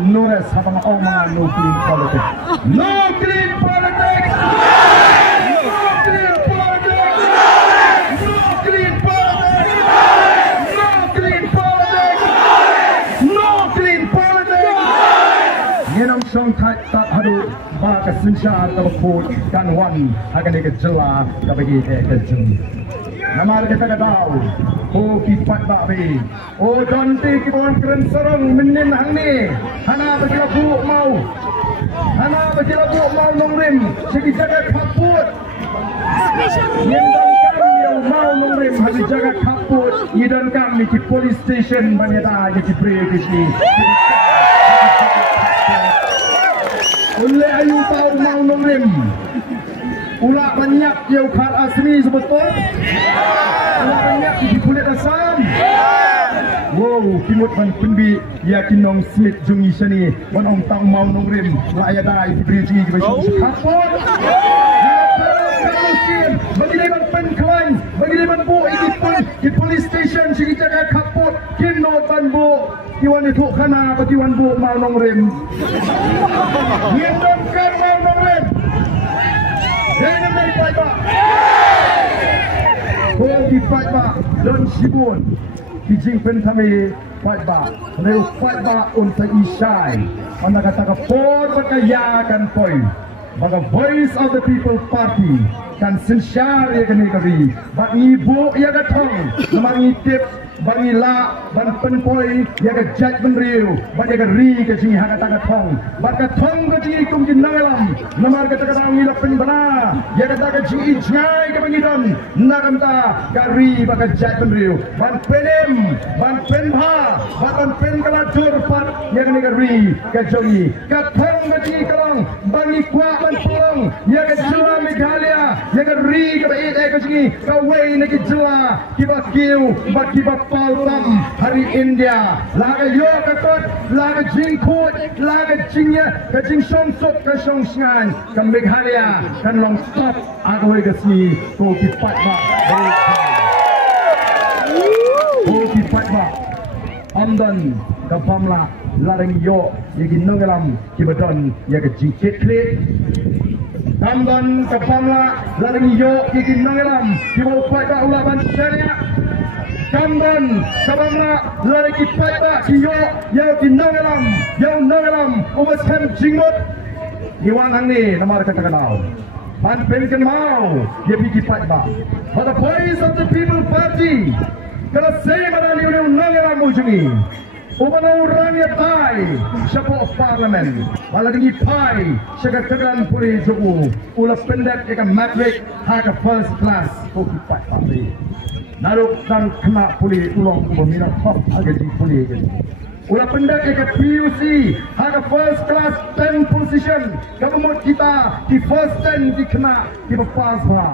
Nures habang mga no clean politics. No clean politics! No clean politics! No clean politics! No clean politics! No clean politics! Yan ang siyang hadu baka sinsya atau put kanwan akan dikejela kabagi kejeng. Namar kita kataw, oh kipat babi, oh donti kita keren serong menin hang ni, hana bagi lagu mau nongrim, segi jaga kaput, yang mau nongrim habis jaga kaput, idan kami di police station banyak dah di pray di sini. Oleh ayu tahu mau nongrim. Ulak banyak yang khar asli sebetul. Ulak banyak di kulit asam. Wow, kimut man penbi ya kinong Smith jungi sini. Wanong tang mau nongrim la ya dai diberi ke bagi kapot. Bagi leban penklaim, bagi leban bu di police station sigi jaga kapot. Kinot ban bu kiwan itu kana bagi wan bu mau nongrim. Yendom kan mau nongrim. Jangan main fight back. Kau di fight back dan sibun. Kijing pen kami fight back. Lalu fight back untuk isai. Anda katakan por berkayakan poin. Maka Voice of the People Party kan sensyar ya kami kami. Bagi ibu ya katong. Namangi tips. Bagi la ban penpoi ya ke judgment real bagi ke ri ke sini hak kata thong baka thong ke sini kum jin nangalam namar kata kata ngila penbana ya kata ke ji jai ke bangidon nakamta gari baka judgment real ban penem ban penha ban pen kala jurpat ya ke ri ke jongi ke thong ke sini kalong bagi kwa ban polong ya ke jela Meghalaya ya ke ri ke ke sini ke wei ne ke jela kiba kiu bak kiba Palpam hari India laga yo katot laga jingkut laga jingnya ke jing songsok ke songsngan ke Meghalaya kan long stop aku kesini ko kipat ba amdan ke pamla larang yo yagi nongelam kibadon yaga jingkit klik amdan ke pamla larang yo yagi nongelam kibat ba ulaban syariah Kamban, kabamla, lari kipai ba, kiyo, yau nongelam, umat hem jingmut, iwan hang ni, namar kata kenal, pan penken mau, dia pergi kipai ba. For the Voice of the People Party, kalau saya mana ni nongelam ujungi, umat orang yang pai, siapa of parliament, malah tinggi pai, siapa kegeran puli joku, ulas pendek ikan matrik, hak first class, kau kipai ba. Naruk dan kena puli ulang meminat top harga di puli ini. Ulah pendak ke PUC harga first class 10 position. Kamu kita di first 10 di kena di pass lah.